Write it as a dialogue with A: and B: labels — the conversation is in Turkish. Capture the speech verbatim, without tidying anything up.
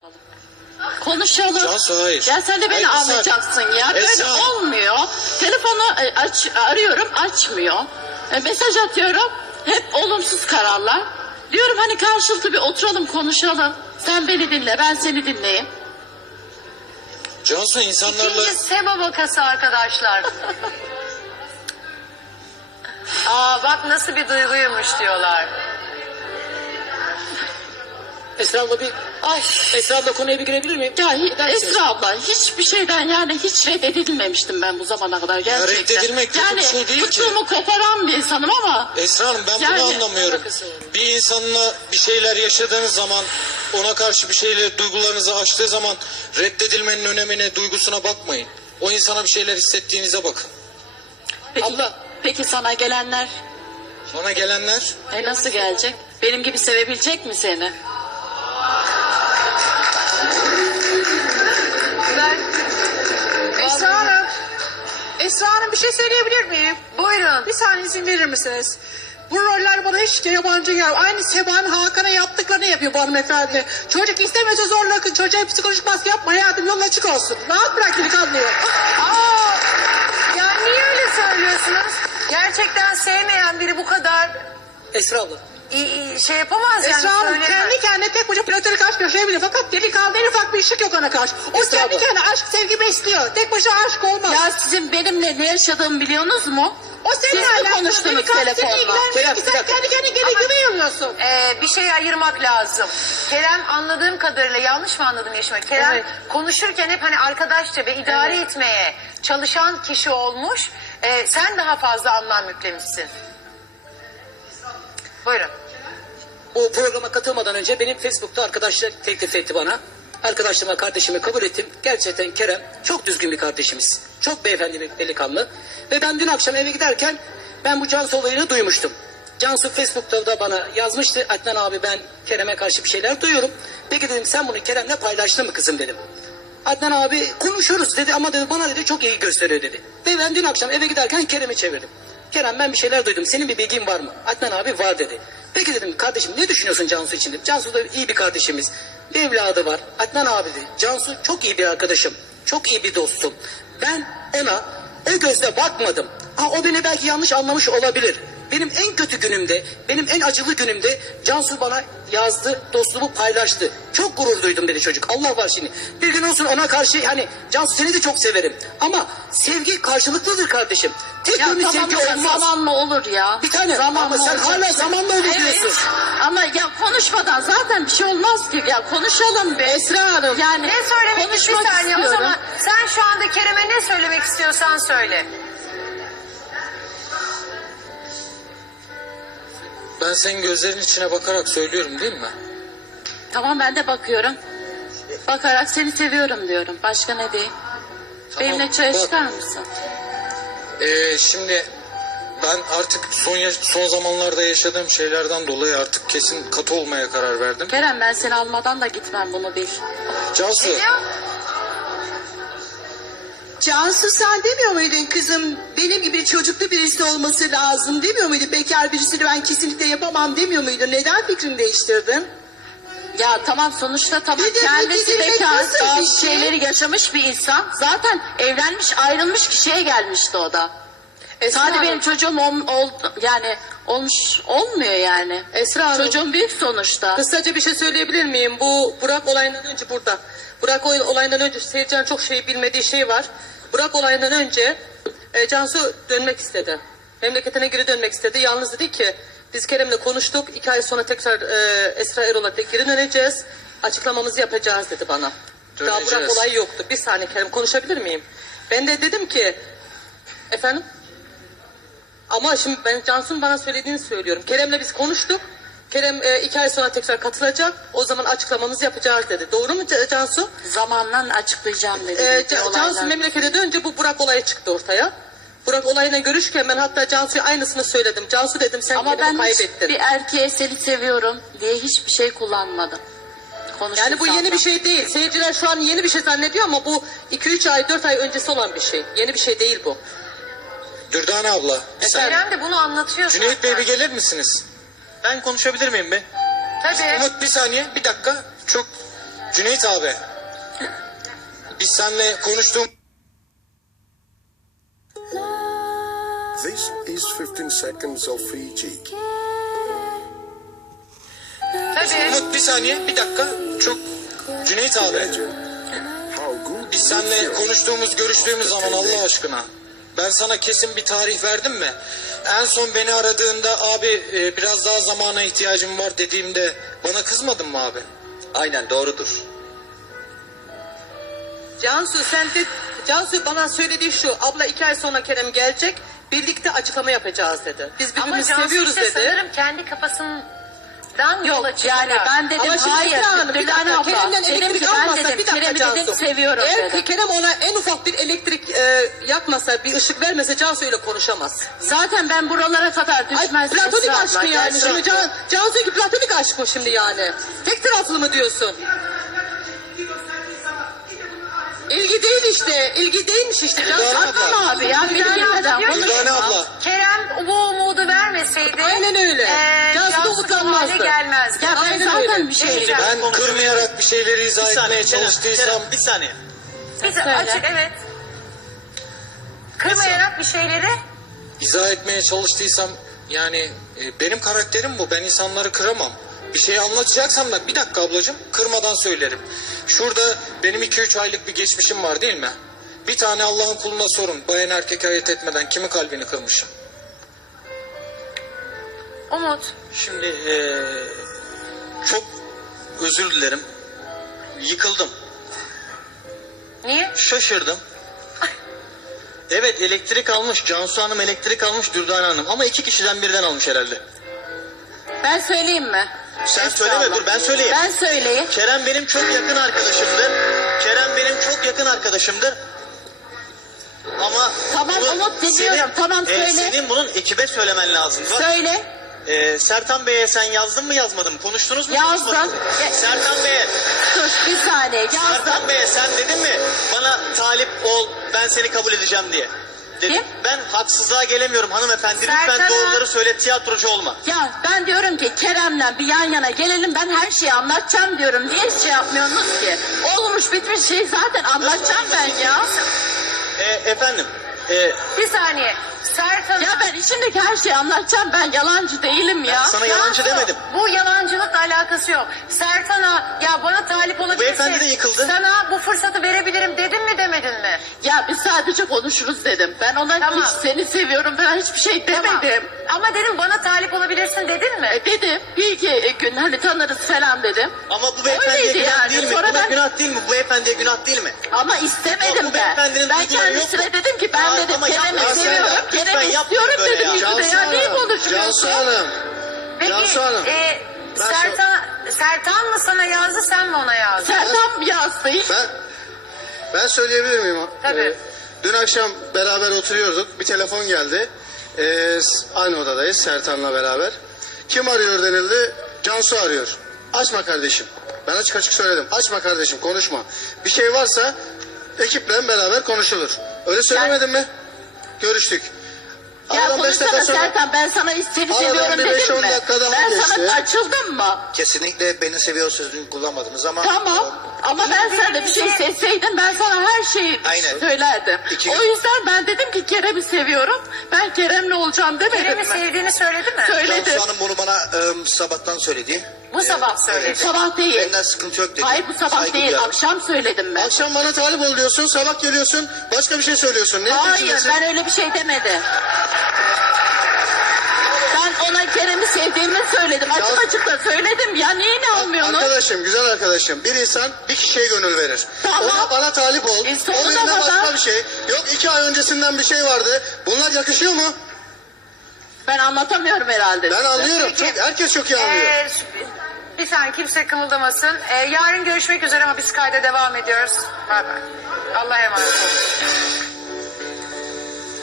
A: Konuşalım.
B: Cansu hayır.
A: Ya sen de beni
B: Hayır, Esra.
A: anlayacaksın ya. Böyle
B: Esra.
A: olmuyor. Telefonu e, aç, arıyorum açmıyor. E, mesaj atıyorum. Hep olumsuz kararlar. Diyorum hani karşılıklı bir oturalım konuşalım. Sen beni dinle ben seni dinleyeyim.
B: Cansu insanlarla...
C: İkinci Seba vakası arkadaşlar. Aa bak nasıl bir duyguymuş diyorlar.
D: Esra abla bir... Ay Esra abla konuya bir girebilir miyim?
A: Ya hi-
D: Gider misiniz?
A: Esra abla hiçbir şeyden yani hiç reddedilmemiştim ben bu zamana kadar gerçekten.
B: reddedilmek kötü
A: yani,
B: bir şey değil ki.
A: fıtığımı koparan bir insanım ama.
B: Esra Hanım ben
A: Yani-
B: bunu anlamıyorum. Bir insanla bir şeyler yaşadığınız zaman, ona karşı bir şeyler, duygularınızı aştığı zaman reddedilmenin önemine, duygusuna bakmayın. O insana bir şeyler hissettiğinize bakın.
A: Peki,
D: Abla.
A: peki sana gelenler
B: Bana gelenler...
A: e, nasıl gelecek? Benim gibi sevebilecek mi seni?
E: Ben Esra Hanım, Esra Hanım bir şey söyleyebilir miyim?
C: Buyurun.
E: Bir saniye izin verir misiniz? Bu roller bana hiç de yabancı gelmiyor. Aynı Seba'nın Hakan'a yaptıklarını yapıyor bu hanımefendi. Çocuk istemese zorla akın. Çocuğa psikolojik baskı yapma. Hayatım yolun açık olsun. Rahat bırak delikanlıyı.
C: Aa, ya niye öyle söylüyorsunuz? Gerçekten sevmeyen biri bu kadar
D: Esra abla.
C: iyi, iyi şey yapamaz yani.
E: Esra Hanım
C: söylemez.
E: kendi kendine tek başına platonik aşk yaşayabilir. Fakat delikanlı en ufak bir ışık yok ona karşı. O
D: Esra
E: kendi
D: abla.
E: kendine aşk sevgi besliyor. Tek başına aşk olmaz.
A: Ya sizin benimle ne yaşadığımı biliyorsunuz mu?
E: o
A: Siz
E: seninle
A: mi
E: alakalı.
A: konuştunuz
E: Delikanlı seni
A: telefonla?
E: ilgilenmiyor
D: Kerem,
E: ki.
D: bir
E: Sen
D: dakika.
E: kendi kendine gene güveniyorsun.
C: Ee, bir şey ayırmak lazım. Kerem anladığım kadarıyla yanlış mı anladım Yeşim? Kerem
E: Evet.
C: konuşurken hep hani arkadaşça ve idare
E: Evet.
C: etmeye çalışan kişi olmuş. Ee, sen daha fazla anlam yüklemişsin. Buyurun.
D: Bu programa katılmadan önce benim Facebook'ta arkadaşlar teklif etti bana. Arkadaşlarıma kardeşimi kabul ettim. Gerçekten Kerem çok düzgün bir kardeşimiz. Çok beyefendi bir delikanlı. Ve ben dün akşam eve giderken ben bu Cansu olayını duymuştum. Cansu Facebook'ta da bana yazmıştı. Adnan abi ben Kerem'e karşı bir şeyler duyuyorum. Peki dedim sen bunu Kerem'le paylaştın mı kızım dedim. Adnan abi konuşuyoruz dedi ama dedi bana dedi çok iyi gösteriyor dedi. Ve ben dün akşam eve giderken Kerem'i çevirdim. Kerem ben bir şeyler duydum. Senin bir bilgin var mı? Adnan abi var dedi. Peki dedim kardeşim ne düşünüyorsun Cansu için dedim. Cansu da iyi bir kardeşimiz. Bir evladı var. Adnan abi dedi. Cansu çok iyi bir arkadaşım. Çok iyi bir dostum. Ben ona o gözle bakmadım. Ha, o beni belki yanlış anlamış olabilir. Benim en kötü günümde, benim en acılı günümde Cansu bana yazdı, dostluğumu paylaştı. Çok gurur duydum dedi çocuk. Allah var şimdi. Bir gün olsun ona karşı hani Cansu seni de çok severim. Ama sevgi karşılıklıdır kardeşim. Tek
A: Ya
D: yönlü
A: tamam
D: sevgi
A: da
D: olmaz.
A: zamanla olur ya.
D: Bir tane
A: Zamanla
D: ama sen
A: olacak.
D: hala zamanla olur
A: Evet.
D: diyorsun.
A: Ama ya konuşmadan zaten bir şey olmaz ki. Ya konuşalım be.
D: Esra Hanım.
A: Yani
C: Ne söylemek bir
A: konuşmak
C: saniye o
A: istiyorum.
C: zaman sen şu anda Kerem'e ne söylemek istiyorsan söyle.
B: Ben senin gözlerin içine bakarak söylüyorum değil mi?
A: Tamam ben de bakıyorum. Bakarak seni seviyorum diyorum. Başka ne diyeyim?
B: Tamam,
A: Benimle çay
B: bak.
A: çıkar mısın?
B: Ee, şimdi ben artık son yaş- son zamanlarda yaşadığım şeylerden dolayı artık kesin katı olmaya karar verdim.
A: Kerem ben seni almadan da gitmem bunu bil.
B: Cansu,
C: Ya,
F: Cansu sen demiyor muydun kızım benim gibi çocuklu birisi olması lazım demiyor muydun? Bekar birisini ben kesinlikle yapamam demiyor muydun? Neden fikrini değiştirdin?
A: Ya tamam sonuçta tamam
F: Bir de
A: kendisi
F: bir de
A: bekar
F: nasıl bir
A: bazı
F: şey?
A: şeyleri yaşamış bir insan. Zaten evlenmiş ayrılmış kişiye gelmişti o da.
E: Esra
A: Sadece
E: Hanım.
A: benim çocuğum ol, oldu yani olmuş olmuyor yani.
E: Esra Hanım.
A: Çocuğum büyük sonuçta.
E: Kısaca bir şey söyleyebilir miyim? Bu Burak olayından önce burada. Burak oy- olayından önce seyircilerin çok şey bilmediği şey var. Burak olayından önce e, Cansu dönmek istedi. Memleketine geri dönmek istedi. Yalnız dedi ki biz Kerem'le konuştuk. İki ay sonra tekrar e, Esra Erol'a tek geri döneceğiz. Açıklamamızı yapacağız dedi bana. Daha
B: Döneceğiz.
E: Burak olayı yoktu. Bir saniye Kerem konuşabilir miyim? Ben de dedim ki efendim? Ama şimdi ben Cansu'nun bana söylediğini söylüyorum. Kerem'le biz konuştuk. Kerem e, iki ay sonra tekrar katılacak. O zaman açıklamamızı yapacağız dedi. Doğru mu C- Cansu?
A: Zamanla açıklayacağım dedi.
E: E,
A: bir
E: Ca-
A: olaylar.
E: Cansu memlekete dönünce bu Burak olayı çıktı ortaya. Burak olayına görüşürken ben hatta Cansu'ya aynısını söyledim. Cansu dedim sen
A: Ama
E: kendini
A: ben
E: kaybettin.
A: hiçbir erkeğe seni seviyorum diye hiçbir şey kullanmadım.
E: Yani bu yeni
A: Konuştuysam
E: bir şey değil. Seyirciler şu an yeni bir şey zannediyor ama bu iki üç ay dört ay öncesi olan bir şey. Yeni bir şey değil bu.
B: Dürdane abla, bir saniye.
C: Kerem de bunu anlatıyor
B: Cüneyt Bey
C: zaten.
B: bir gelir misiniz?
G: Ben konuşabilir miyim be?
C: Tabii.
B: Umut bir saniye, bir dakika. Çok Cüneyt abi. Biz seninle konuştuğum...
G: This is fifteen seconds of Fiji.
C: Tabii.
B: Umut bir saniye, bir dakika. Çok... Cüneyt abi.
G: How good
B: Biz
G: do
B: seninle
G: you feel
B: konuştuğumuz, görüştüğümüz
G: after
B: zaman
G: ten
B: Allah
G: days?
B: aşkına. Ben sana kesin bir tarih verdim mi? En son beni aradığında abi e, biraz daha zamana ihtiyacım var dediğimde bana kızmadın mı abi?
H: Aynen doğrudur.
E: Cansu sen de Cansu bana söylediği şu, abla iki ay sonra Kerem gelecek, birlikte açıklama yapacağız dedi. Biz
C: Ama
E: birbirimizi
C: Cansu
E: seviyoruz
C: işte
E: dedi.
C: sanırım kendi kafasından
A: Yok
C: yola çıkarak.
A: yani ben dedim
E: Ama şimdi
A: hayır.
E: Esra Hanım, bir
A: Dürdane
E: dakika,
A: abla.
E: Kerem'den
A: Dedim
E: elektrik
A: ki ben
E: almasa,
A: dedim
E: bir dakika
A: Kerem'i
E: Cansu.
A: dedim seviyorum
E: Eğer
A: dedim.
E: Kerem ona en ufak bir elektrik e, yakmasa, bir ışık vermese Cansu öyle konuşamaz.
A: Zaten ben buralara kadar
E: Ay
A: düşmez.
E: platonik
A: Esra abla,
E: aşkı yani.
A: gerçekten.
E: Şimdi Can, Cansu'nunki platonik aşk mı şimdi yani? Tek taraflı mı diyorsun? İlgi değil işte. İlgi değilmiş işte. Cansu
B: Dürdane abla.
A: Tamam abi ya beni bilmeden
C: Diyor ki,
B: Dürdane abla.
C: Kerem bu umudu vermeseydi.
E: Aynen öyle.
C: eee,
E: Cansu da
C: Cansu bu
E: umutlanmazdı.
C: hale gelmezdi.
A: Ya ben
E: Aynen
A: zaten
E: öyle.
A: bir şey
B: Ben kırmayarak bir şeyleri izah
H: Bir
B: etmeye
H: saniye Kerem,
B: çalıştıysam...
H: Kerem, bir saniye.
C: Biz
A: Söyle.
C: açık evet. Kırmayarak bir şeyleri
B: izah etmeye çalıştıysam yani e, benim karakterim bu. Ben insanları kıramam. Bir şey anlatacaksam da bir dakika ablacığım kırmadan söylerim. Şurada benim iki üç aylık bir geçmişim var değil mi? Bir tane Allah'ın kuluna sorun. Bayan erkek ayırt etmeden kimi kalbini kırmışım?
C: Umut.
H: Şimdi eee, çok özür dilerim. Yıkıldım.
C: Niye?
H: Şaşırdım. Evet elektrik almış. Cansu Hanım elektrik almış. Dürdane Hanım. Ama iki kişiden birden almış herhalde.
A: Ben söyleyeyim mi?
H: Sen
A: Esra
H: söyleme
A: abla.
H: dur ben söyleyeyim.
A: Ben söyleyeyim.
H: Kerem benim çok yakın arkadaşımdır. Kerem benim çok yakın arkadaşımdır. Ama
A: Tamam,
H: bunu
A: Umut, dinliyorum. Tamam,
H: e,
A: söyle.
H: senin bunun ekibe söylemen lazım. Bak,
A: Söyle.
H: e, Sertan Bey'e sen yazdın mı yazmadın mı? Konuştunuz mu?
A: Yazdım.
H: konuşmadınız mı?
A: Ya-
H: Sertan Bey'e,
A: Dur bir saniye yazdım.
H: Sertan Bey'e sen dedin mi? Bana talip ol, ben seni kabul edeceğim diye. Dedim.
A: Kim?
H: Ben haksızlığa gelemiyorum hanımefendi. Lütfen
C: Sertan'a-
H: doğruları söyle, tiyatrocu olma.
A: Ya ben diyorum ki Kerem'le bir yan yana gelelim ben her şeyi anlatacağım diyorum. Niye şey yapmıyorsunuz ki? Olmuş bitmiş şey zaten anlatacağım ben ya.
H: E, efendim, e,
C: Bir saniye. Sertan.
A: Ya ben içimdeki her şeyi anlatacağım ben yalancı değilim ya.
H: sana yalancı
C: Cansu,
H: demedim.
C: Bu yalancılıkla alakası yok. Sertan'a ya bana talip olabilirsin.
H: beyefendi de yıkıldı.
C: Sana bu fırsatı verebilirim dedin mi demedin mi?
A: Ya biz sadece konuşuruz dedim. Ben ona
C: Tamam.
A: hiç seni seviyorum ben hiçbir şey demedim.
C: Tamam. Ama dedim bana talip olabilirsin dedin mi?
A: E, dedim bir iki gün hani tanırız falan dedim.
H: ama bu beyefendiye
A: Öyleydi
H: günah
A: yani.
H: değil mi?
A: Sonra
H: Buna
A: ben-
H: günah değil mi? Bu beyefendiye günah değil mi?
A: Ama istemedim
H: Yok, bu
A: ben.
H: beyefendinin
A: Ben
H: duyguları
A: kendisine
H: yok mu?
A: dedim ki ben
H: Ya,
A: dedim
H: ama
A: Kerem'i
H: yapma
A: seviyorum.
H: sen. Lütfen
A: Kerem'i
H: yapmayın
A: istiyorum
H: böyle
A: dedim.
H: ya.
A: Yüzüne ya neyi konuşuyorsun?
B: Hanım.
C: Peki
B: Cansu Hanım.
C: e,
B: Ben
C: Sertan, Sertan mı sana yazdı sen mi ona yazdın?
A: Sertan yazdı.
I: Ben ben söyleyebilir miyim?
C: Tabii.
I: Ee, dün akşam beraber oturuyorduk. Bir telefon geldi. Ee, s- aynı odadayız Sertan'la beraber. Kim arıyor denildi? Cansu arıyor. Açma kardeşim. Ben açık açık söyledim. Açma kardeşim konuşma. Bir şey varsa ekiple beraber konuşulur. Öyle söylemedim mi? Görüştük.
A: Ya
I: Aradan beş dakika
A: konuşsana
I: sonra
A: Serkan ben sana seni
I: Aradan
A: seviyorum
I: bir beş
A: dedim
I: on
A: mi?
I: dakika daha
A: Ben sana
I: geçti.
A: açıldım mı?
H: Kesinlikle beni seviyor sözünü kullanmadınız ama...
A: Tamam ama ben sana bir şey sesseydim ben sana her şeyi
H: Aynen.
A: söylerdim.
H: İki-
A: O yüzden ben dedim ki Kerem'i seviyorum. Ben Kerem'le olacağım demedim
C: Kerem'i
A: mi?
C: sevdiğini söyledi mi?
A: Söyledim.
H: Hanım bunu bana e, sabahtan söyledi.
C: Bu sabah söyledi.
A: Sabah değil.
H: Benden sıkıntı yok dedi.
A: Hayır bu sabah
H: Saygı
A: değil.
H: duyarım.
A: Akşam söyledim ben.
I: Akşam bana talip ol diyorsun, sabah geliyorsun, başka bir şey söylüyorsun. Ne
A: Hayır
I: peşindesin?
A: ben öyle bir şey demedim. Ben ona Kerem'i sevdiğimi söyledim. Açık
I: Ya-
A: açık da söyledim ya. Niye ne almıyorsun?
I: Arkadaşım, güzel arkadaşım. Bir insan bir kişiye gönül verir.
A: Tamam.
I: Ona bana talip ol.
A: E,
I: o
A: sonuna
I: birine
A: kadar-
I: başka bir şey. Yok iki ay öncesinden bir şey vardı. Bunlar yakışıyor mu?
A: Ben anlatamıyorum herhalde.
I: Ben
A: size.
I: anlıyorum. Çok, herkes çok iyi anlıyor.
C: Ee, bir saniye kimse kımıldamasın. Ee, yarın görüşmek üzere ama biz kayda devam ediyoruz. Bay bay. Allah'a emanet olun.